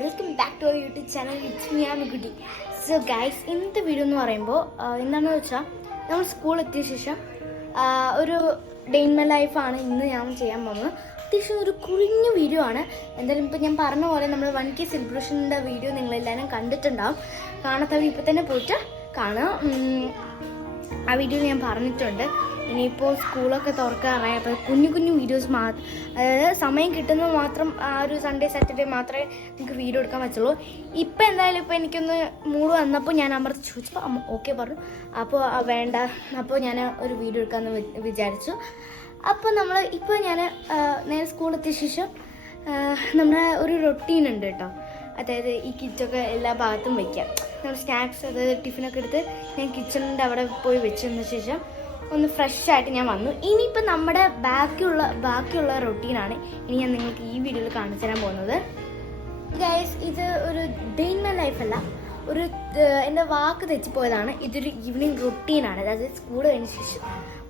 Welcome back to our YouTube channel. It's me Amikkutty. So guys, ഇന്നത്തെ video എന്ന് പറയുമ്പോൾ എന്താണെന്ന് വെച്ചാൽ നമ്മൾ സ്കൂൾ എത്തിയ ശേഷം ഒരു ഡേ ഇൻ മൈ ലൈഫാണ് ഇന്ന് ഞാൻ ചെയ്യാൻ പോകുന്നത്. അത്യാവശ്യം ഒരു കുഞ്ഞു വീഡിയോ ആണ്. എന്തായാലും ഇപ്പോൾ ഞാൻ പറഞ്ഞ പോലെ നമ്മൾ 1K സെലിബ്രേഷൻ്റെ വീഡിയോ നിങ്ങളെല്ലാവരും കണ്ടിട്ടുണ്ടാവും. കാണാത്തവർ ഇപ്പോൾ തന്നെ പോയിട്ട് കാണുക. ആ വീഡിയോയിൽ ഞാൻ പറഞ്ഞിട്ടുണ്ട്. ഇനിയിപ്പോൾ സ്കൂളൊക്കെ തുറക്കാറായി, അപ്പോൾ കുഞ്ഞു കുഞ്ഞു വീഡിയോസ് മാത്രം, അതായത് സമയം കിട്ടുന്നത് മാത്രം ആ ഒരു സൺഡേ സാറ്റർഡേ മാത്രമേ നമുക്ക് വീഡിയോ എടുക്കാൻ പറ്റുള്ളൂ. ഇപ്പോൾ എന്തായാലും ഇപ്പോൾ എനിക്കൊന്ന് മൂഡ് വന്നപ്പോൾ ഞാൻ അമർത്ത് ചോദിച്ചപ്പോൾ അമ്മ ഓക്കെ പറഞ്ഞു. അപ്പോൾ വേണ്ട, അപ്പോൾ ഞാൻ ഒരു വീഡിയോ എടുക്കാമെന്ന് വിചാരിച്ചു. അപ്പോൾ ഇപ്പോൾ ഞാൻ നേരെ സ്കൂളെത്തിയ ശേഷം നമ്മുടെ ഒരു റൊട്ടീൻ ഉണ്ട് കേട്ടോ. അതായത് ഈ കിച്ചൊക്കെ എല്ലാ ഭാഗത്തും വയ്ക്കാം. നമ്മൾ സ്നാക്സ്, അതായത് ടിഫിനൊക്കെ എടുത്ത് ഞാൻ കിച്ചണിൻ്റെ അവിടെ പോയി വെച്ചതിന് ശേഷം ഒന്ന് ഫ്രഷ് ആയിട്ട് ഞാൻ വന്നു. ഇനിയിപ്പോൾ നമ്മുടെ ബാക്കിയുള്ള റൊട്ടീനാണ് ഇനി ഞാൻ നിങ്ങൾക്ക് ഈ വീഡിയോയിൽ കാണിച്ചു തരാൻ പോകുന്നത്. ഗൈസ്, ഇത് ഒരു ഡേ ഇൻ മൈ ലൈഫല്ല, ഒരു എൻ്റെ വാക്ക് തെറ്റിപ്പോയതാണ്. ഇതൊരു ഈവനിങ് റൊട്ടീനാണ്, അതായത് സ്കൂൾ കഴിഞ്ഞ ശേഷം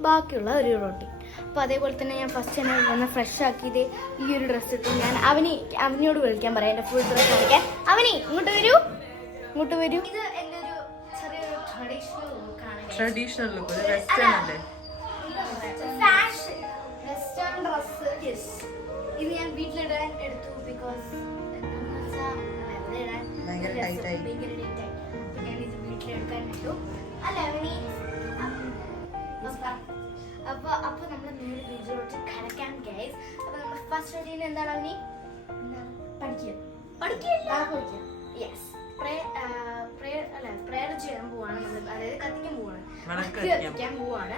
ബാക്കിയുള്ള ഒരു റൊട്ടീൻ. അപ്പോൾ അതേപോലെ തന്നെ ഞാൻ ഫസ്റ്റ് തന്നെ വന്ന് ഫ്രഷ് ആക്കിയത് ഈ ഒരു ഡ്രസ്സ് ഇട്ടു. ഞാൻ അവനിയോട് വിളിക്കാൻ പറയാം എൻ്റെ ഫുൾ ഡ്രസ്സ് കാണിക്കാൻ. ഇങ്ങോട്ട് വരൂ. ഇത് എൻ്റെ ഒരു ചെറിയൊരു ട്രഡീഷണൽ ലുക്ക്, വെസ്റ്റേൺ അല്ലേ, ഫാഷൻ വെസ്റ്റേൺ ഡ്രസ്. യെസ്, ഇത് ഞാൻ വീട്ടിലിടാൻ എടുത്തു. ബിക്കോസ് ഭയങ്കര ടൈറ്റ് ആയി. ഞാൻ ഇത് വീട്ടിലെടുക്കാൻ എടുത്തു. അല്ല അപ്പൊ നമ്മൾ നേരെ വീട്ടിലോട്ട് കടക്കാൻ ഗൈസ്. അപ്പൊ നമ്മുടെ ഫസ്റ്റ് റൊട്ടീൻ എന്താണ്? അവനി പഠിക്കുക. യെസ്, പ്രേയർ ചെയ്യാൻ പോവാണ് നമ്മൾ, അതായത് കത്തിക്കാൻ പോവാണ്.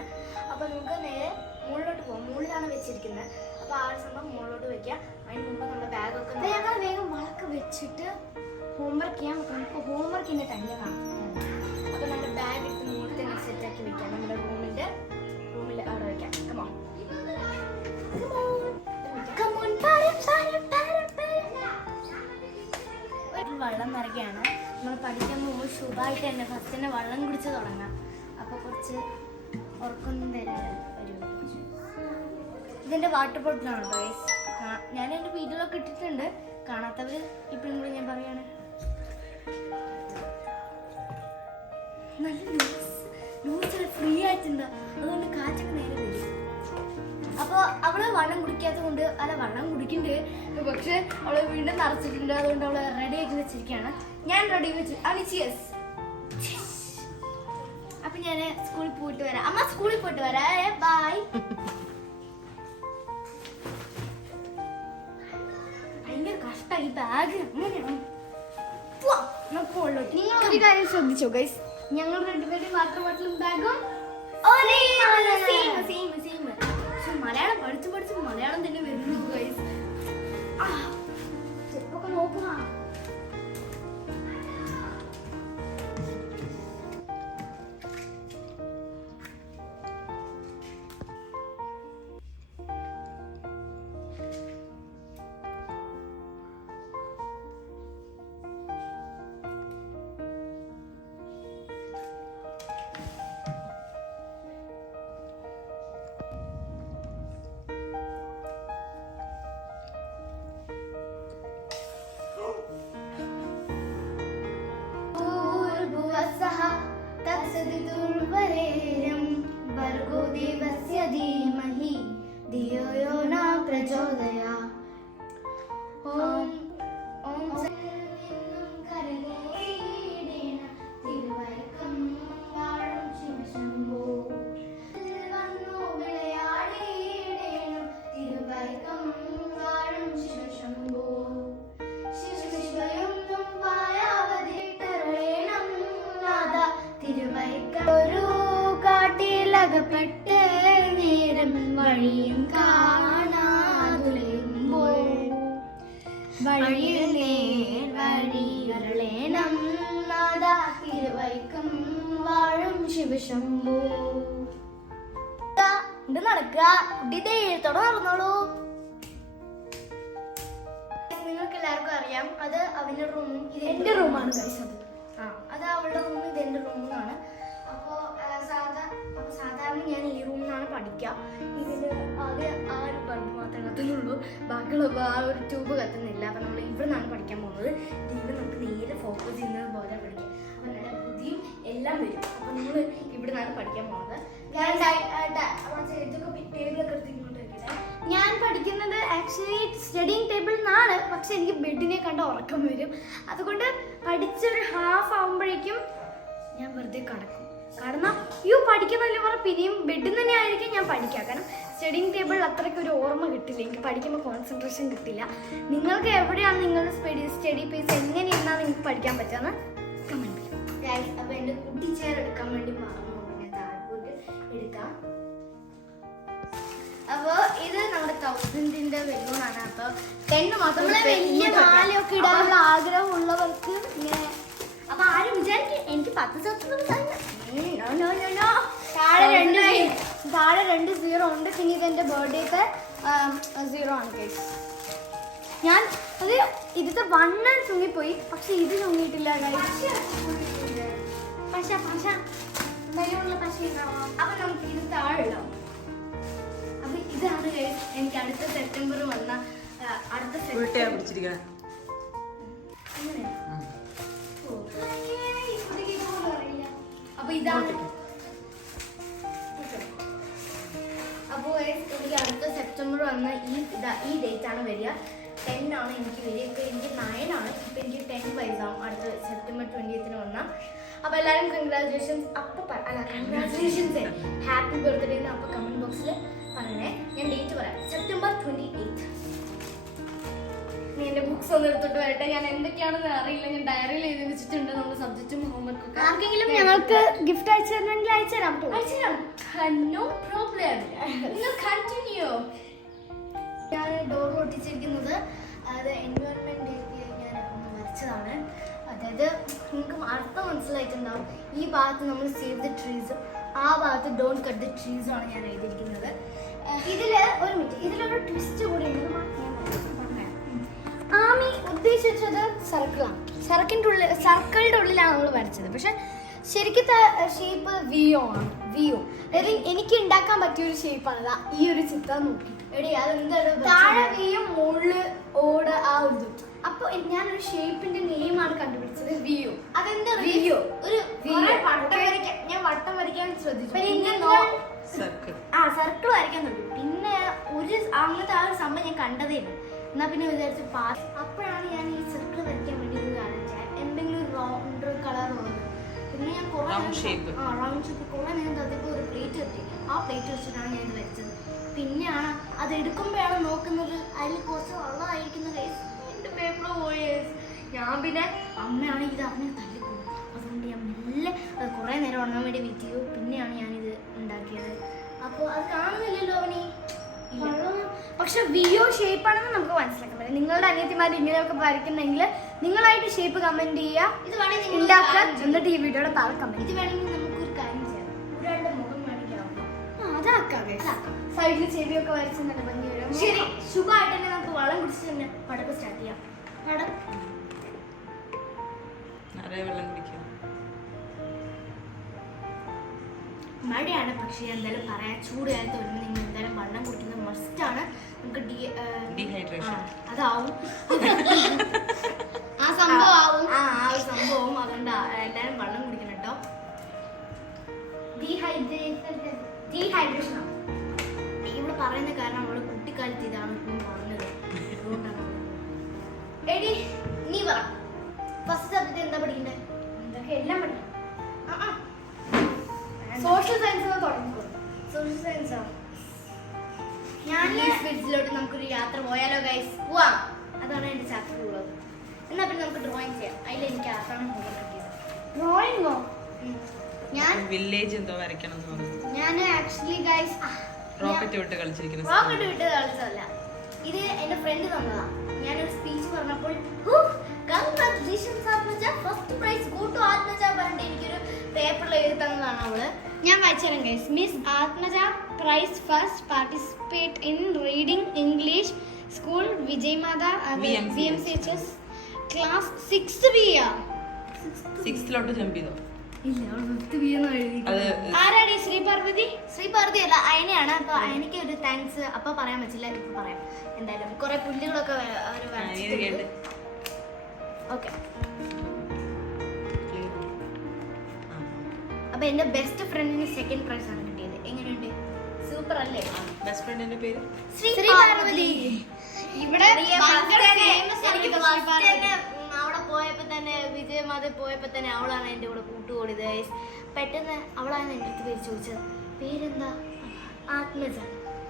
അപ്പൊ നമുക്ക് നേരെ മുകളിലോട്ട് പോകാം. മുകളിലാണ് വെച്ചിരിക്കുന്നത്. അപ്പൊ ആ സംഭവം മുകളിലോട്ട് വെക്കാം. അതിന് മുമ്പ് നമ്മുടെ ബാഗൊക്കെ ഞങ്ങൾ വേഗം വളക്ക് വെച്ചിട്ട് ഹോംവർക്ക് ചെയ്യാൻ വെക്കണം. ഇപ്പൊ ഹോംവർക്കിന്റെ തന്നെ കാണാം. അപ്പൊ നമ്മുടെ ബാഗ് എടുത്ത് മുകളിൽ തന്നെ സെറ്റാക്കി വെക്കാം. നമ്മുടെ റൂമിൽ അവിടെ വെക്കാം. വെള്ളം നിറയ്ക്കുകയാണ്. നമ്മൾ പഠിക്കാൻ പോകുമ്പോൾ ശുഭായിട്ട് തന്നെ ഫസ്റ്റ് തന്നെ വെള്ളം കുടിച്ച് തുടങ്ങാം. അപ്പോൾ കുറച്ച് ഉറക്കൊന്നും തരാൻ ഒരു ഇതെൻ്റെ വാട്ടർ ബോട്ടിലാണ് ഗൈസ്. ഞാൻ എൻ്റെ വീഡിയോയിലൊക്കെ ഇട്ടിട്ടുണ്ട്. കാണാത്തവർ ഇപ്പോഴും കൂടി ഞാൻ പറയാണ്. നല്ല ലൂസ് ഫ്രീ ആയിട്ടുണ്ട്, അതുകൊണ്ട് കാറ്റൊക്കെ നേരെ വരും. അപ്പോൾ അവള് വെള്ളം കുടിക്കാത്തത് കൊണ്ട്, വെള്ളം കുടിക്കുന്നുണ്ട്, പക്ഷെ അവള് വീണ്ടും നിറച്ചിട്ടുണ്ട്. അതുകൊണ്ട് അവള് റെഡി ആക്കി വെച്ചിരിക്കുകയാണ്. ഞാൻ റെഡി വെച്ചു. അനിച്ചിയസ്. അപ്പൊ ഞാൻ സ്കൂളിൽ പോയിട്ട് വരാം. അമ്മ സ്കൂളിൽ പോയിട്ട് വരാം. ബൈ. ഭയങ്കര കഷ്ടമായി ഈ ബാഗ്. അങ്ങനെയാണ്. നിങ്ങൾ ഒരു കാര്യം ശ്രദ്ധിച്ചോ ഗൈസ്, ഞങ്ങൾ രണ്ടുപേരും വാട്ടർ ബോട്ടിലും ബാഗും സെയിം. മലയാളം പഠിച്ച് മലയാളം തന്നെ വരുന്നു ഗൈസ്. ചെറുപ്പൊക്കെ നോക്കുക. ഭർഗോ ദേവസ്യ ധീമഹി ധിയോ യോ ന പ്രചോദയാത്. ഓം ഓം തിരുവൈക്കം വാഴും ശിവശംഭോ വന്നു വിളയാടിയിടേണം. തിരുവൈക്കം വാഴും ശിവശംഭോ ശിവശിവയൊന്നും പായാവതിട്ടറേണം നാഥ. തിരുവൈക്കം ഒരു കാട്ടിലകപ്പെട്ട് നേരം വഴിയും കാണാതുലയുമ്പോൾ വഴിയിൽ നേർവഴികളേണം നാഥ. തിരുവൈക്കം വാഴും ശിവശംഭോ. ഇത് നടക്കുക കുട്ടി, ധൈര്യത്തോടെ നടന്നോളൂ. നിങ്ങൾക്ക് എല്ലാവർക്കും അറിയാം, അത് അവന്റെ റൂമും ഇത് എന്റെ റൂമാണ്. അത് അവളുടെ റൂമും ഇത് എന്റെ റൂമുമാണ്. അപ്പോൾ സാധാരണ അപ്പൊ സാധാരണ ഞാൻ ഈ റൂമിൽ നിന്നാണ് പഠിക്കുക. ഇതില് ആദ്യം ആ ഒരു ബൾബ് മാത്രമേ കത്തുന്നുള്ളൂ, ബാക്കിയുള്ള ആ ഒരു ട്യൂബ് കത്തുന്നില്ല. അപ്പൊ നമ്മൾ ഇവിടെ നിന്നാണ് പഠിക്കാൻ പോകുന്നത്. ഇവിടെ നമുക്ക് നേരെ ഫോക്കസ് ചെയ്യുന്നത് പോലെ പഠിക്കാം. അപ്പൊ നല്ല ബുദ്ധിയും എല്ലാം വരും. അപ്പൊ നമ്മൾ ഇവിടെ നിന്നാണ് പഠിക്കാൻ പോകുന്നത്. ഞാൻ പഠിക്കുന്നത് ആക്ച്വലി സ്റ്റഡിങ് ടേബിളിൽ നിന്നാണ്, പക്ഷെ എനിക്ക് ബെഡിനെ കണ്ട ഉറക്കം വരും. അതുകൊണ്ട് പഠിച്ചൊരു ഹാഫ് ആകുമ്പോഴേക്കും ഞാൻ വെറുതെ കിടക്കും. കാരണം പഠിക്കുന്നതിൽ പറഞ്ഞാൽ പിന്നെയും ബെഡിൽ തന്നെ ആയിരിക്കും ഞാൻ പഠിക്കുക. കാരണം സ്റ്റഡിങ് ടേബിളിൽ അത്രയ്ക്ക് ഒരു ഓർമ്മ കിട്ടില്ല, എനിക്ക് പഠിക്കുമ്പോൾ കോൺസെൻട്രേഷൻ കിട്ടില്ല. നിങ്ങൾക്ക് എവിടെയാണ് നിങ്ങളുടെ സ്റ്റഡി പേസ് എങ്ങനെ ഇരുന്നാൽ നിങ്ങൾക്ക് പഠിക്കാൻ പറ്റുമെന്ന് കമൻറ്റ് ചെയ്യാം. അപ്പോൾ എൻ്റെ കുട്ടി ചെയർ എടുക്കാൻ വേണ്ടി പറഞ്ഞു, ഞാൻ താഴോട്ട് എടുക്കാം. അപ്പോൾ ഇത് നമ്മുടെ 1000ന്റെ ബലൂണാണ്. അപ്പോൾ 10 മാത്രം വലിയ മാലയൊക്കെ ഇടാനുള്ള ആഗ്രഹമുള്ളവർക്ക് ഇങ്ങനെ. അപ്പൊ ആരും വിചാരിക്കും എനിക്ക് 10 താഴെ 2 0 ഉണ്ട്. പിന്നെ ഇതെന്റെ ബർത്ത്ഡേത്തെ 0 ആണ് കേസ്. ഞാൻ അത് ഇതിത്തെ 1 ചുങ്ങിപ്പോയി, പക്ഷെ ഇത് ചുങ്ങിയിട്ടില്ല. അപ്പൊ നമുക്ക് ഇത് താഴെ ഇടാം. അപ്പൊ ഇതാണ് എനിക്ക് അടുത്ത സെപ്റ്റംബർ വന്ന അടുത്ത അപ്പൊ ഇതാണ്. അപ്പോ എനിക്ക് അടുത്ത സെപ്റ്റംബർ വന്ന ഈ ഡേറ്റ് ആണ് വരിക. 10 ആണ് എനിക്ക് വരിക. ഇപ്പൊ എനിക്ക് 9 ആണ്. ഇപ്പൊ എനിക്ക് 10 വയസ്സാവും അടുത്ത സെപ്റ്റംബർ 20th വന്നാൽ. അപ്പൊ എല്ലാവരും കൺഗ്രാജുലേഷൻസ്. കൺഗ്രാജുലേഷൻസ്, ഹാപ്പി ബർത്ത്ഡേ എന്ന് അപ്പൊ കമന്റ് ബോക്സിൽ പറയണേ. ഞാൻ ഡേറ്റ് പറയാം, സെപ്റ്റംബർ 28. നീ എന്റെ ബുക്സ് ഒന്ന് എടുത്തിട്ട് വരട്ടെ. ഞാൻ എന്തൊക്കെയാണെന്ന് അറിയില്ല, ഞാൻ ഡയറിയിൽ എഴുതി വെച്ചിട്ടുണ്ട് നമ്മുടെ സബ്ജക്റ്റും ഹോംവർക്കൊക്കെ. ആർക്കെങ്കിലും ഞങ്ങൾക്ക് ഗിഫ്റ്റ് അയച്ചു തരണമെങ്കിൽ അയച്ചുതരാം. നോ പ്രോബ്ലം, നിങ്ങൾ കണ്ടിന്യൂ. ഞാൻ ഡോർ ഒട്ടിച്ചിരിക്കുന്നത് അത് എൻവയോൺമെന്റ് ഡേക്ക് ഞാൻ വരച്ചതാണ്. അതായത് നിങ്ങൾക്ക് അർത്ഥം മനസ്സിലായിട്ടുണ്ടാവും. ഈ ഭാഗത്ത് നമ്മൾ സേവ് ദ ട്രീസും ആ ഭാഗത്ത് ഡോണ്ട് കട്ട് ദ ട്രീസും ആണ് ഞാൻ എഴുതിയിരിക്കുന്നത്. ഇതിലൊരു ട്വിസ്റ്റ് കൂടി ഉണ്ട്. ആമി ഉദ്ദേശിച്ചത് സർക്കിളാണ്. സർക്കിളിന്റെ ഉള്ളിലാണ് നമ്മൾ വരച്ചത്. പക്ഷെ ശരിക്കത്തെ ഷേപ്പ് വിയോ ആണ്. വിയോ അതായത് എനിക്ക് ഉണ്ടാക്കാൻ പറ്റിയൊരു ഷേപ്പാണ് ഈ ഒരു ചിത്രം നോക്കി. താഴെ വിയും മുകളില് ഓട് ആ ഒരു. അപ്പൊ ഞാനൊരു ഷേപ്പിന്റെ നെയിമാണ് കണ്ടുപിടിച്ചത്, വിയോ. അതെന്താ വിയോ? ഒരു ഞാൻ വട്ടം വരയ്ക്കാൻ ശ്രദ്ധിച്ചു. സർക്കിൾ വരയ്ക്കാൻ തുടങ്ങി. പിന്നെ അങ്ങനത്തെ ആ ഒരു സംഭവം ഞാൻ കണ്ടതേ ഇല്ല. എന്നാ പിന്നെ വിചാരിച്ചു അപ്പോഴാണ് ഞാൻ ഈ സർക്കിൾ വരയ്ക്കാൻ വേണ്ടി എന്തെങ്കിലും റൗണ്ട് കളർ വന്നത്. പിന്നെ ഞാൻ റൗണ്ട് ഷേപ്പ് കുറെ നേരം തന്നപ്പോൾ ഒരു പ്ലേറ്റ് കിട്ടി. ആ പ്ലേറ്റ് വെച്ചിട്ടാണ് ഞാൻ ഇത് വരച്ചത്. പിന്നെയാണ് അത് എടുക്കുമ്പോഴാണ് നോക്കുന്നത് അതിൽ കുറച്ച് വെള്ളമായിരിക്കുന്നത്. എൻ്റെ പേപ്പർ പോയി. ഞാൻ പിന്നെ അമ്മയാണ് ഇത് അറിഞ്ഞ് തല്ലിപ്പോകും. അതുകൊണ്ട് ഞാൻ മെല്ലെ അത് കുറേ നേരം ഉണങ്ങാൻ വേണ്ടി വെയിറ്റ് ചെയ്തു. പിന്നെയാണ് ഞാനിത് ഉണ്ടാക്കിയത്. അപ്പോൾ അത് കാണുന്നില്ലല്ലോ അവന്. പക്ഷെ വിയോ ഷേപ്പാണെന്ന് നമുക്ക് മനസ്സിലാക്കാൻ പറ്റും. നിങ്ങളുടെ അനിയത്തിമാർ ഇങ്ങനെയൊക്കെ വരയ്ക്കുന്നെങ്കിൽ നിങ്ങളായിട്ട് ഷേപ്പ് കമന്റ് ചെയ്യുക. ഇത് വേണമെങ്കിൽ ഉണ്ടാക്കുക. എന്നിട്ട് ഈ വീഡിയോയുടെ താഴെ കമന്റ്. ഇത് വേണമെങ്കിൽ നമുക്കൊരു കാര്യം ചെയ്യാം. ഒരാളുടെ മുഖം വേണമെങ്കിൽ അതാക്കാം. സൈഡിൽ ചെവിയൊക്കെ വരച്ച് നല്ല ഭംഗി വരും. ശരി, ശുഭമായിട്ട് തന്നെ നമുക്ക് വളം കുടിച്ച് തന്നെ പടക്ക് സ്റ്റാർട്ട് ചെയ്യാം. മഴയാണ്, പക്ഷേ എന്തായാലും പറയാം, ചൂട് കാലത്ത് വരുമ്പോൾ നിങ്ങൾ എന്തായാലും വെള്ളം കുടിക്കുന്നത് മസ്റ്റാണ്. നമുക്ക് അതാവും ആ സംഭവം അതുകൊണ്ട് എല്ലാവരും വെള്ളം കുടിക്കണം കേട്ടോ. ഡീഹൈഡ്രേഷൻ ഇവിടെ പറയുന്ന കാരണം അവള് കുട്ടിക്കാലത്ത് ഇതാണ് പറഞ്ഞത്. എടി നീ പറ, ഫസ്റ്റ് സബ്ജക്ട് എന്താ പഠിക്കണ്ടേ? എന്തൊക്കെ എല്ലാം പഠിക്കണം. സോഷ്യൽ സയൻസ് തുടങ്ങിക്കോ. സോഷ്യൽ സയൻസോ? ഞാൻ ഈ സ്പിരിറ്റിലോട്ട് നമുക്കൊരു യാത്ര പോയാലോ ഗൈസ്? പോവാം. അതാണ് എൻ്റെ ചാപ്റ്റർ ഉള്ളത്. എന്നാൽ പിന്നെ നമുക്ക് ഡ്രോയിങ് ചെയ്യാം. അതിൽ എനിക്ക് ആർക്കാണ് പോകാൻ പറ്റിയത്. ഡ്രോയിങ്ങോ? ഞാൻ വില്ലേജ് എന്തോ വരയ്ക്കണം. ഞാൻ ആക്ച്വലി ഗൈസ് റോക്കറ്റ് വിട്ട് കളിച്ചിരിക്കുന്നു. റോക്കറ്റ് വിട്ട് കളിച്ചതല്ല, ഇത് എൻ്റെ ഫ്രണ്ട് തന്നതാ. ഞാനൊരു സ്പീച്ച് പറഞ്ഞപ്പോൾ congratulations Athmaja, first prize go to Athmaja പറഞ്ഞിട്ട് എനിക്കൊരു പേപ്പറിൽ എഴുതി തന്നതാണ് അവള്. ഞാൻ വായിച്ചുതരാം guys. Miss Athmaja prize first participate in reading English school Vijayamatha VMCHS class 6th B. 6th jump ചെയ്തോ? ഇല്ല അവൾ വൃത്തി വീന്ന് എഴുതി. അത് ആരാടി ശ്രീ പാർവതി? ശ്രീ പാർവതി അല്ല, അയനയാണ്. അപ്പൊ അയനക്ക് ഒരു താങ്ക്സ് അപ്പൊ പറയാൻ പറ്റില്ല, ഇപ്പൊ പറയാം. എന്തായാലും കുറെ പുല്ലുകളൊക്കെ അവര് കേട്ട് ഓക്കെ. അപ്പൊ എന്റെ ബെസ്റ്റ് ഫ്രണ്ടിന് സെക്കൻഡ് പ്രൈസ് ആണ് കിട്ടിയത്. എങ്ങനെയുണ്ട്? സൂപ്പർ അല്ലേ? ബെസ്റ്റ് ഫ്രണ്ടിന്റെ പേര് ശ്രീ പാർവതി. ഇവിടെ അവിടെ പോയപ്പോ തന്നെ വിജയമാത പോയപ്പോ തന്നെ അവളാണ് എന്റെ കൂടെ കൂട്ടുകൂടിയത്. പെട്ടെന്ന് അവളാണ് എൻ്റെ അടുത്ത് പേര് ചോദിച്ചത്. പേരെന്താ? ആത്മജ.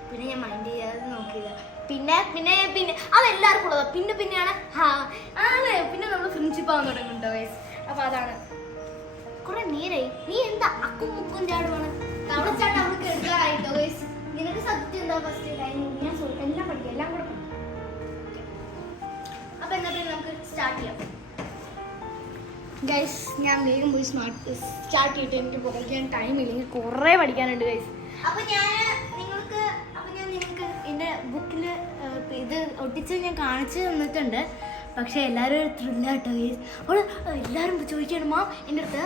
പിന്നെ ഞാൻ മൈൻഡ് ചെയ്യാതെ നോക്കിയില്ല. പിന്നെ പിന്നെ പിന്നെ അതെല്ലാവർക്കും ഉള്ളതാ. പിന്നെയാണ് പിന്നെ നമ്മൾ ഫ്രണ്ട്ഷിപ്പ് ആവാൻ തുടങ്ങുന്നുണ്ടോ ഗൈസ്. അപ്പൊ അതാണ് കുറെ നേരായി. നീ എന്താ അക്കും മുക്കും ചാടുവാണ്? തവളച്ചാട്ടം അവൾക്ക് എടുക്കാറായിട്ടോ ഗൈസ്. നിനക്ക് സത്യം എന്താ ഫസ്റ്റ് ഞാൻ എല്ലാം പഠിക്കാം, എല്ലാം കൂടെ പഠിക്കാം. അപ്പൊ എന്നാ പിന്നെ നമുക്ക് സ്റ്റാർട്ട് ചെയ്യാം ഗൈസ്. ഞാൻ വേഗം പോയി സ്റ്റാർട്ട് ചെയ്തിട്ട് എനിക്ക് പഠിക്കാൻ ടൈം ഇല്ലെങ്കിൽ കുറേ പഠിക്കാനുണ്ട് ഗൈസ്. അപ്പൊ ഞാൻ നിങ്ങൾക്ക് എൻ്റെ ബുക്കിൽ ഇത് ഒട്ടിച്ച് ഞാൻ കാണിച്ചു തന്നിട്ടുണ്ട്. പക്ഷെ എല്ലാവരും ഒരു ത്രില്ലാട്ടോ ഗൈസ്. അവൾ എല്ലാവരും ചോദിക്കണം മാം എൻ്റെ അടുത്ത്,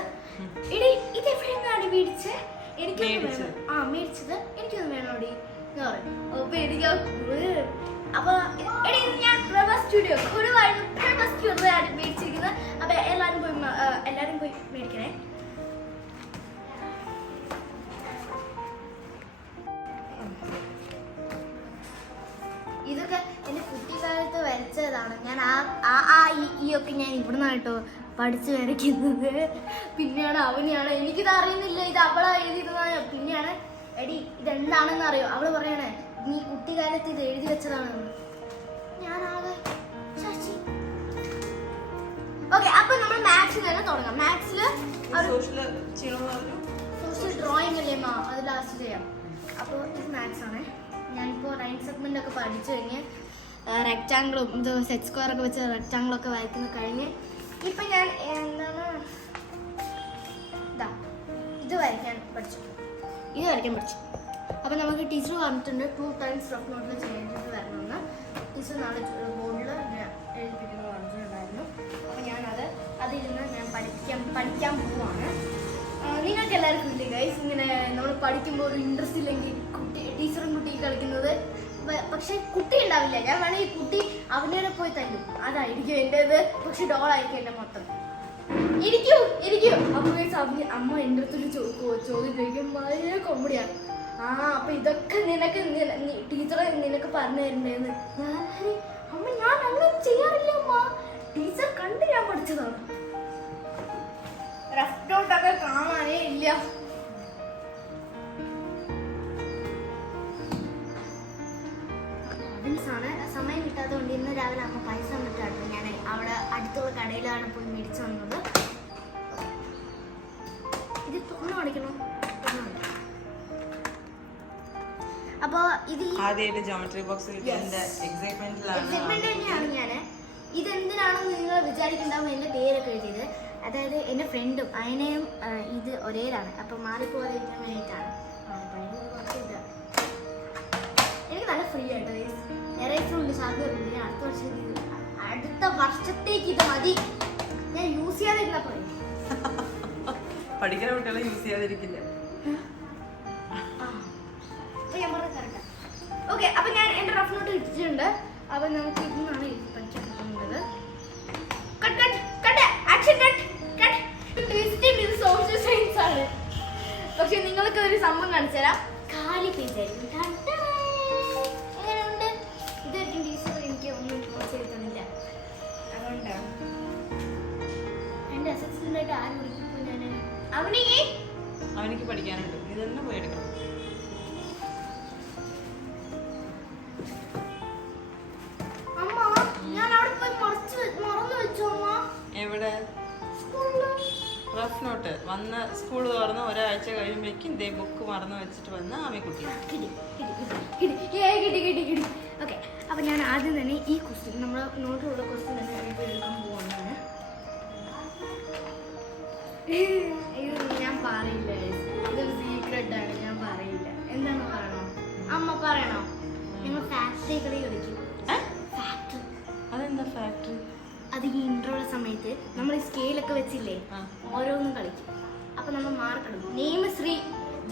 എടി ഇത് എവിടെയാണ് മേടിച്ചത്? എനിക്കൊന്ന് വേണം. മേടിച്ചത് എനിക്കൊന്ന് വേണോടി എന്ന് പറയും. അപ്പൊ എനിക്ക് അപ്പൊ എടി ഞാൻ പ്രഭ സ്റ്റുഡിയോ ഗുരുവായൂർ പ്രഭ സ്റ്റുഡിയോയാണ് മേടിച്ചിരിക്കുന്നത്. അപ്പൊ എല്ലാരും പോയി മേടിക്കണേ. ഇതൊക്കെ എന്റെ കുട്ടിക്കാലത്ത് വരച്ചതാണ്. ഞാൻ ഈ ഒക്കെ ഞാൻ ഇവിടുന്നാണ് കേട്ടോ പഠിച്ചു വരയ്ക്കുന്നത്. പിന്നെയാണ് അവനെയാണ് എനിക്കിത് അറിയുന്നില്ല, ഇത് അവളാ എഴുതിയതാണ്. പിന്നെയാണ് എടി ഇതെന്താണെന്ന് അറിയോ? അവള് പറയണേ നീ കുട്ടിക്കാലത്ത് ഇത് എഴുതി വെച്ചതാണെന്ന്. ഞാനാകെ ശശി. ഓക്കെ, അപ്പൊ നമ്മൾ മാത്സിൽ തന്നെ തുടങ്ങാം. മാത്സില് സോഷ്യൽ ഡ്രോയിങ് അല്ലേ മാ, അത് ലാസ്റ്റ് ചെയ്യാം. അപ്പോൾ ഇത് മാത്സ് ആണ്. ഞാനിപ്പോൾ ലൈൻ സെഗ്മെന്റ് ഒക്കെ പഠിച്ചു കഴിഞ്ഞ് റെക്റ്റാങ്കിളും ഇത് സെറ്റ് സ്ക്വയർ ഒക്കെ വെച്ച് റെക്റ്റാങ്കിളൊക്കെ വരയ്ക്കുന്ന കഴിഞ്ഞ് ഇപ്പം ഞാൻ എന്താണ് ഇത് വരയ്ക്കാൻ പഠിച്ചു. അപ്പം നമുക്ക് ടീച്ചർ പറഞ്ഞിട്ടുണ്ട് 2 times റഫ് നോട്ടിൽ ചെയ്യേണ്ടത് വരണമെന്ന്. ടീച്ചർ നാളെ ബോർഡിൽ എഴുതിപ്പിക്കുന്നു പറഞ്ഞിട്ടുണ്ടായിരുന്നു. അപ്പം അതിരുന്ന് ഞാൻ പഠിക്കാൻ പോവാണ്. നിങ്ങൾക്ക് എല്ലാവർക്കും ഇല്ലേ ഗൈസ് ഇങ്ങനെ നമ്മൾ പഠിക്കുമ്പോൾ ഒരു ഇൻട്രസ്റ്റ് ഇല്ലെങ്കിൽ ടീച്ചറും കുട്ടിയും കളിക്കുന്നത്. പക്ഷെ കുട്ടി ഉണ്ടാവില്ല. ഞാൻ വേണമെങ്കിൽ കുട്ടി അവനെ പോയി തല്ലും, അതായിരിക്കും എൻ്റെത്. പക്ഷെ ഡോളായിരിക്കും എൻ്റെ മൊത്തം. ഇരിക്കൂ. അപ്പൊ അമ്മ എൻ്റെ അടുത്തൊരു ചോദ്യം ചോദിക്കും, വളരെ കോമഡിയാണ്. അപ്പൊ ഇതൊക്കെ നിനക്ക് ടീച്ചറെ നിനക്ക് പറഞ്ഞു തരണ്ടേന്ന്. അമ്മ ഞാൻ അങ്ങനെ ചെയ്യാറില്ല അമ്മ, ടീച്ചർ കണ്ട് ഞാൻ പഠിച്ചതാണ്. റഫ് നോട്ടൊക്കെ കാണാനേ ഇല്ല. സമയം കിട്ടാതെ കൊണ്ട് ഇന്ന് രാവിലെ അമ്മ പൈസ തന്നിട്ടായിരുന്നു ഞാൻ അവിടെ അടുത്തുള്ള കടയിലാണ് പോയി മേടിച്ചു വന്നത്. ഇത് തുറന്നു കാണിക്കണോ? അപ്പൊ ഇത് ആദ്യമായിട്ട് ജോമെട്രി ബോക്സ് എക്സൈറ്റ്മെന്റ് തന്നെയാണ് ഞാൻ. ഇതെന്തിനാണെന്ന് നിങ്ങൾ വിചാരിക്കുന്നുണ്ടാവും എന്റെ പേരൊക്കെ എഴുതിയത്. അതായത് എൻ്റെ ഫ്രണ്ടും അതിനെയും ഇത് ഒരേലാണ്. അപ്പൊ മാറിപ്പോകാതിരിക്കാൻ വേണ്ടിയിട്ടാണ്. എനിക്ക് നല്ല ഫ്രീ ആയിട്ട് ഉണ്ട്, സാധ്യതയുണ്ട്. അടുത്ത വർഷത്തേക്ക് ഇത് മതി. ഞാൻ യൂസ് ചെയ്യാതിരുന്ന പറയും. പഠിക്കുന്ന കുട്ടികളെ യൂസ് ചെയ്യാതിരിക്കില്ല. ഞാൻ പറഞ്ഞത് കറക്റ്റാ. ഓക്കെ, അപ്പൊ ഞാൻ എന്റെ റഫ് നോട്ട് ഇട്ടിട്ടുണ്ട്. അപ്പൊ നമുക്ക് ഇന്നാണ് പഠിക്കാൻ പറ്റുന്നത്. സോഷ്യൽ സയൻസ് ആണ്. പക്ഷെ നിങ്ങൾക്ക് ഒരു സംഭവം കാണിച്ചു തരാം. കാലി പേജ് ആയിരിക്കും. എങ്ങനെയുണ്ട്? ഇതായിരിക്കും ടീച്ചർ എനിക്ക് ഒന്നും ചെയ്തിട്ടില്ല. അതുകൊണ്ടാണ് എന്റെ അസിസ്റ്റന്റ് ആയിട്ട് ആരും വിളിക്കുമ്പോൾ ഞാൻ അവനിക്ക് പഠിക്കാനുണ്ട്. ഇത് തന്നെ പോയി എടുക്കണം. അമ്മ ഞാൻ അവിടെ പോയി മറന്നു വെച്ചു അമ്മ. എവിടെ? റഫ് നോട്ട് വന്ന് സ്കൂൾ തുറന്ന് ഒരാഴ്ച കഴിയുമ്പോഴേക്കും ഇതേ ബുക്ക് മറന്നു വെച്ചിട്ട് വന്ന് ആമിക്കുട്ടി കിട്ടി. ഓക്കെ, അപ്പൊ ഞാൻ ആദ്യം തന്നെ ഈ ക്വസ്റ്റ്യൻ നമ്മൾ നോട്ടിലുള്ള ക്വസ്റ്റ്യൻ തന്നെ എടുക്കാൻ പോവാണ്. ഇത് ഞാൻ പറയില്ല, ഇതൊരു സീക്രട്ട് ആണ്, ഞാൻ പറയില്ല. എന്താണ് പറയണോ? അമ്മ പറയണോ? ഞങ്ങൾ ഫാക്ടറി കളി കളിക്കും. ഫാക്ടറി അതെന്താ ഫാക്ടറി? അത് ഈ ഇൻട്രോയുള്ള സമയത്ത് നമ്മൾ ഈ സ്കെയിലൊക്കെ വെച്ചില്ലേ, ഓരോന്നും കളിക്കും. അപ്പൊ അപ്പോൾ നമ്മൾ മാർക്ക് ഇടും. നെയിം ശ്രീ,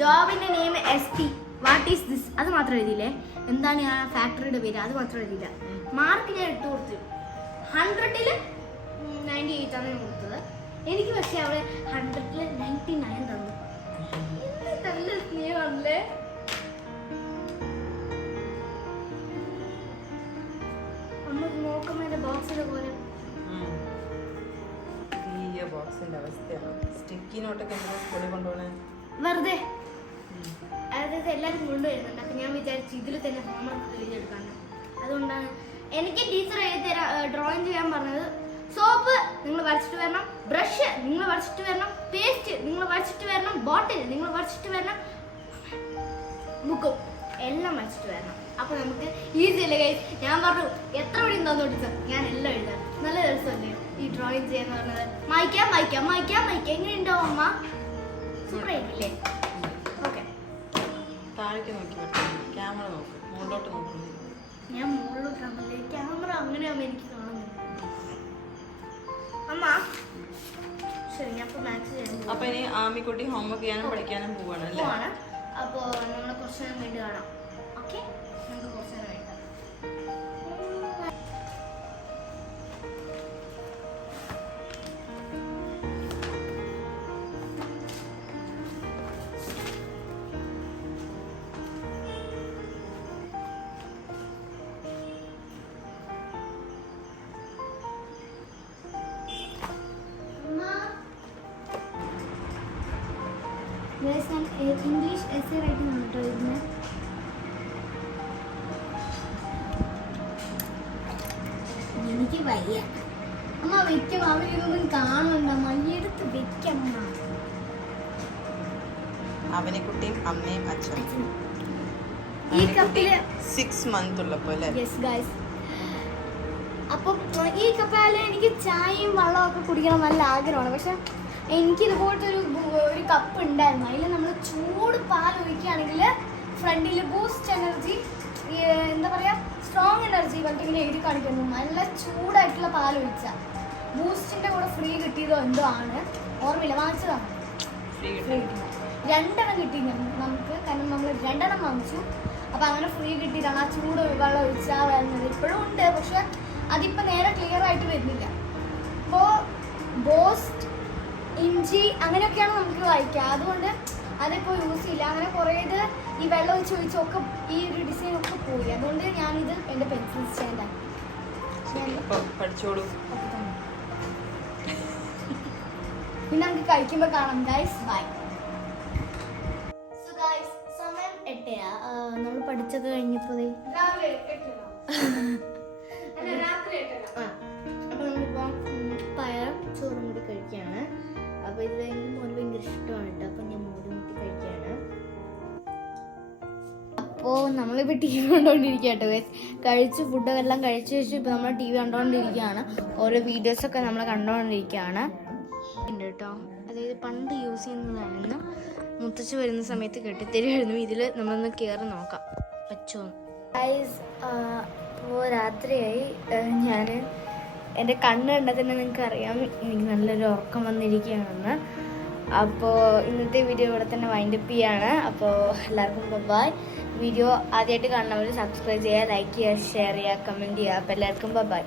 ജോബിന്റെ name ST, what is this അത് മാത്രം എഴുതിയില്ലേ, എന്താണ് ആ ഫാക്ടറിയുടെ പേര് അത് മാത്രം എഴുതിയില്ല. മാർക്ക് ഞാൻ ഇട്ട് കൊടുത്തു. 100-ൽ 98 ആണ് ഞാൻ കൊടുത്തത്. എനിക്ക് പക്ഷേ അവിടെ 100-ൽ 99 തന്നു. നല്ല സ്നേഹമല്ലേ. നമ്മൾ നോക്കുമ്പോൾ എൻ്റെ ബോക്സിലെ പോലെ ബോക്സിന്റെ അവസ്ഥയാണ്. സ്റ്റിക്കി നോട്ടൊക്കെ എന്തിനാ സ്കൂളിൽ കൊണ്ടുപോകണേ? വെറുതെ. അതായത് എല്ലാവരും കൊണ്ടുവരുന്നുണ്ട്. അപ്പം ഞാൻ വിചാരിച്ചു ഇതിൽ തന്നെ ഹോംവർക്ക് എഴുതിയെടുക്കാണ്. അതുകൊണ്ടാണ് എനിക്ക് ടീച്ചർ എഴുതി ഡ്രോയിങ് ചെയ്യാൻ പറഞ്ഞത്. സോപ്പ് നിങ്ങൾ വരച്ചിട്ട് വരണം, ബ്രഷ് നിങ്ങൾ വരച്ചിട്ട് വരണം, പേസ്റ്റ് നിങ്ങൾ വരച്ചിട്ട് വരണം, ബോട്ടിൽ നിങ്ങൾ വരച്ചിട്ട് വരണം, ബുക്കും എല്ലാം വരച്ചിട്ട് വരണം. അപ്പൊ നമുക്ക് ഈസി അല്ലേ ഗൈസ്? ഞാൻ പറഞ്ഞു എത്ര മണി തന്നു ടീച്ചർ, ഞാൻ എല്ലാം എഴുതാം. നല്ല രസമല്ലേ ഈ ഡ്രോയിങ് ചെയ്യാന്ന് പറഞ്ഞത്? മായ്ക്കാം മായ്ക്കാം മായ്ക്കാം മായ്ക്കാം. എങ്ങനെയുണ്ടാവും അമ്മ? സൂപ്പർ ആയിട്ടില്ലേ? ഓക്കെ, താഴേക്ക് നോക്കി ക്യാമറ നോക്കും, മുകളിലോട്ട് നോക്കുന്നു. ഞാൻ മുകളിലോട്ടാണല്ലേ ക്യാമറ, അങ്ങനെയാവുമ്പോ എനിക്ക് കാണുന്നു. അമ്മ ശരി, ഞാൻ ഇപ്പൊ മാത്സ് ചെയ്യാൻ അപ്പൊ ഇനി ആമിക്കുട്ടി ഹോംവർക്ക് ചെയ്യാനും പഠിക്കാനും പോവാണ് അല്ലേ? പോവാണ്. അപ്പൊ നമ്മൾ കുറച്ച് നേരം വേണ്ടി കാണാം. ഓക്കെ, നമുക്ക് കുറച്ച് നേരം വേണ്ട. ഇംഗ്ലീഷ് എസ്സേ റൈറ്റിംഗ് ആണ് കേട്ടോ ഇതിന്. എനിക്ക് വയ്യ അമ്മ, വെക്കും. അവരിതൊന്നും കാണണ്ട, മയ്യെടുത്ത് വെക്കമ്മ. അവനെക്കുട്ടിയും അമ്മയും അച്ഛനും ഈ കപ്പില് 6 months ഉള്ളപ്പോ അല്ലേ? Yes guys. അപ്പം ഈ കപ്പാല് എനിക്ക് ചായയും വെള്ളവും ഒക്കെ കുടിക്കണം നല്ല ആഗ്രഹമാണ്. പക്ഷെ എനിക്ക് ഇതുപോലത്തെ ഒരു കപ്പ് ഉണ്ടായിരുന്നു. അതിൽ നമ്മൾ ചൂട് പാൽ ഒഴിക്കുകയാണെങ്കിൽ ഫ്രണ്ടിൽ ബൂസ്റ്റ് എനർജി, എന്താ പറയുക, സ്ട്രോങ് എനർജി പറഞ്ഞിട്ട് ഇങ്ങനെ എഴുതി കാണിക്കുന്നു. നല്ല ചൂടായിട്ടുള്ള പാൽ ഒഴിച്ചാൽ ബൂസ്റ്റിൻ്റെ കൂടെ ഫ്രീ കിട്ടിയതോ എന്തോ ആണ്, ഓർമ്മയില്ല, വാങ്ങിച്ചതാണ്. ഫ്രീ കിട്ടുന്നത് 2 എണ്ണം കിട്ടി നമുക്ക്, കാരണം നമ്മൾ 2 എണ്ണം വാങ്ങിച്ചു. അപ്പം അങ്ങനെ ഫ്രീ കിട്ടിയതാണ്. ആ ചൂട് വെള്ളം ഒഴിച്ചാൽ വരുന്നത് ഇപ്പോഴും ഉണ്ട്, പക്ഷെ അതിപ്പോൾ നേരെ ക്ലിയർ ആയിട്ട് വരുന്നില്ല. അപ്പോൾ ബൂസ്റ്റ്, ഇഞ്ചി അങ്ങനെയൊക്കെയാണ് നമുക്ക് വായിക്കുക. അതുകൊണ്ട് അതിപ്പോൾ യൂസ് ചെയ്യില്ല. അങ്ങനെ കുറേത് ഈ വെള്ളം ഒഴിച്ച് ഒഴിച്ചൊക്കെ ഈ ഒരു ഡിസൈൻ ഒക്കെ പോയി. അതുകൊണ്ട് ഞാനിത് എൻ്റെ പെൻസിൽ സ്റ്റാൻഡാണ്. പഠിച്ചോളൂ. പിന്നെ നമുക്ക് കഴിക്കുമ്പോൾ കാണാം ഗൈസ്. ബൈ. സോ ഗൈസ്, സമയം 8. നമ്മൾ പഠിച്ചൊക്കെ കഴിഞ്ഞപ്പോൾ അപ്പോൾ നമ്മളിപ്പോൾ പയറും ചോറും കൂടി കഴിക്കുകയാണ്. അപ്പോൾ ഇത് എനിക്ക് മോര് ഭയങ്കര ഇഷ്ടമാണ് കേട്ടോ. അപ്പോൾ ഞാൻ മോര് കൂട്ടി കഴിക്കുകയാണ്. അപ്പോൾ നമ്മളിപ്പോൾ TV കണ്ടുകൊണ്ടിരിക്കുക കേട്ടോ ഗൈസ്. കഴിച്ച് ഫുഡൊക്കെ എല്ലാം കഴിച്ച ശേഷം ഇപ്പോൾ നമ്മൾ TV കണ്ടുകൊണ്ടിരിക്കുകയാണ്. ഓരോ വീഡിയോസൊക്കെ നമ്മൾ കണ്ടുകൊണ്ടിരിക്കുകയാണ് ഉണ്ട് കേട്ടോ. അതായത് പണ്ട് യൂസ് ചെയ്യുന്നതായിരുന്നു. മുത്തച്ഛ വരുന്ന സമയത്ത് കെട്ടിത്തരുമായിരുന്നു. ഇതിൽ നമ്മളൊന്ന് കയറി നോക്കാം പറ്റുമോ ഗൈസ്. അപ്പോൾ രാത്രിയായി. ഞാൻ എൻ്റെ കണ്ണ് കണ്ടാൽ തന്നെ നിങ്ങൾക്ക് അറിയാം എനിക്ക് നല്ലൊരു ഉറക്കം വന്നിരിക്കുകയാണെന്ന്. അപ്പോൾ ഇന്നത്തെ വീഡിയോ ഇവിടെ തന്നെ വൈൻഡപ്പ് ചെയ്യാണ്. അപ്പോൾ എല്ലാവർക്കും ബൈ. വീഡിയോ ആദ്യമായിട്ട് കാണുന്നവർ സബ്സ്ക്രൈബ് ചെയ്യുക, ലൈക്ക് ചെയ്യുക, ഷെയർ ചെയ്യുക, കമൻറ്റ് ചെയ്യുക. അപ്പോൾ എല്ലാവർക്കും ബൈ.